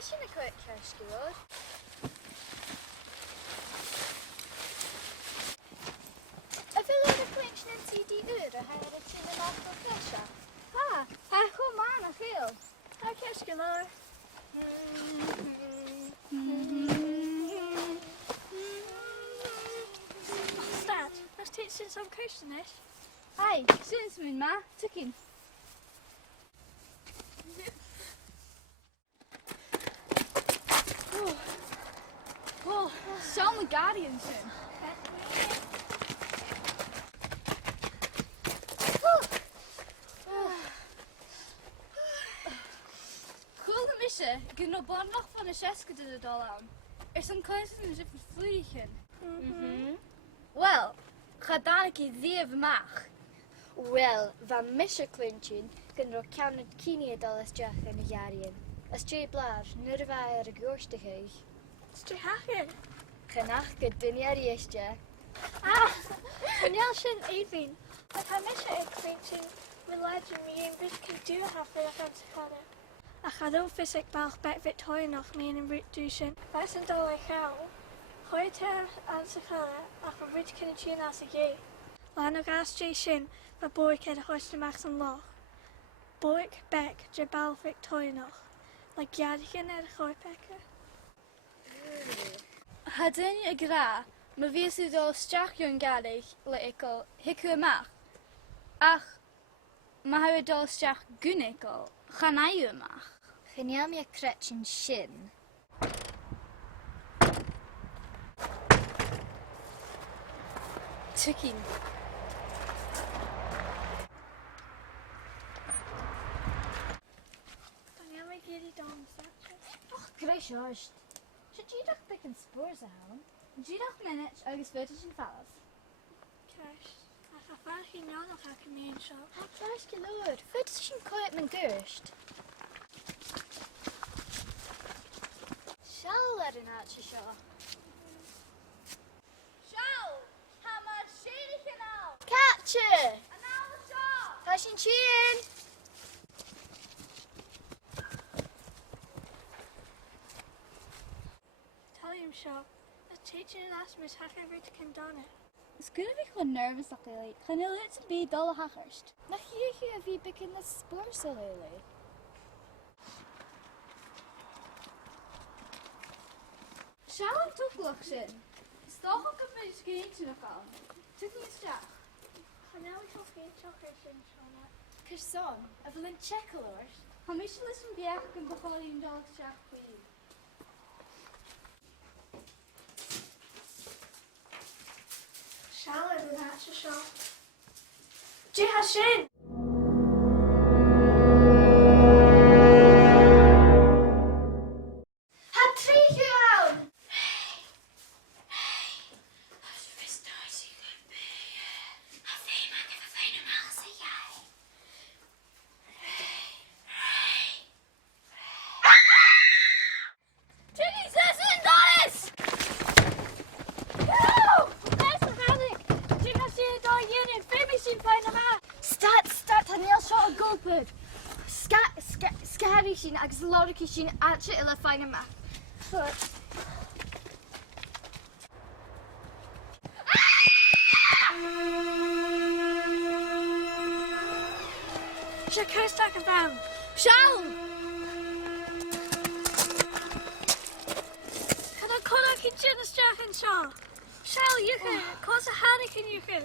sin na chuid Àrd-Sgoil. A bhfuil ar a clinch na CD ur a hair a tína nach go cleise. Ha, a chumán a chil. A Àrd-Sgoil. Dad, let's take since I'm coasting this. Ai, syns mynd ma, tykyn. Oh, sa'n my guardian sy'n. Cool de misje, ik nog bar nog van de sjeske de dol aan. Zo'n klein in de vliegen. Wel, ga dan ik je zeven mag. Wel, van misje klintjen, kunnen er kan kini dal als jack en de guardian. Als twee blaar, nerva er gorstigheid. It's too happy. Genachke dunjari is je. Daniel shouldn't even. If I miss it, it's thinking, religion, me and Bruce can do have for the fancy color. I had no physic balch back Victoria noch me and root douchen. That's in dollar cow. Hoiter and Sakara, after Rich can chin as a gay. Lano gas J shin, but boy had a horse to max and loch. Boic, Beck, Jabal Victoria noch. Like Yadigan at a hoipecker. Hadyn y gra, mae fi sydd o strach yw'n garig le eco hicu ymach. Ach, mae hawyd o strach gwnico, chanau ymach. Chyniam y crech yn shin. Tykyn. Daniel may giri don satchel. Och, greis oest. Dydych byg yn spwrs a hawn. Dydych minute agos fydych yn falaf. Cash. Ach, a fach i non o'ch ac yn mi yn sio. Ac oes gylwr, fydych yn coet mewn gyrst. Sial ar yn at y sio. Sial! Ha mae'r seirych yn aw! Catcher! Yn aw y sio! Fas yn chyn! Shop. The teacher asked me how I read condone it. It's going to be gewoon nervous dat jullie. Gaan jullie het bij dolle haggerst? Nach hier wie begin de spoorsel jullie. Zou het toegelukt zijn? Stok ook een beetje geintje nog aan. Tuk niet straf. Gaan nou ik nog geen chocolate in Shona. Kerson, even een checkeloors. Gaan we eens een bier kunnen begonnen in dolle straf voor je. Shower the natural shop. Jihashin! Had 3 jaar! Scary sin agus loriki sin atse illa fine ma. She cursed like a van. Shaun! Can I call out in Jenna's Jack and Shaw? Shall you can cause a Hannah can you can?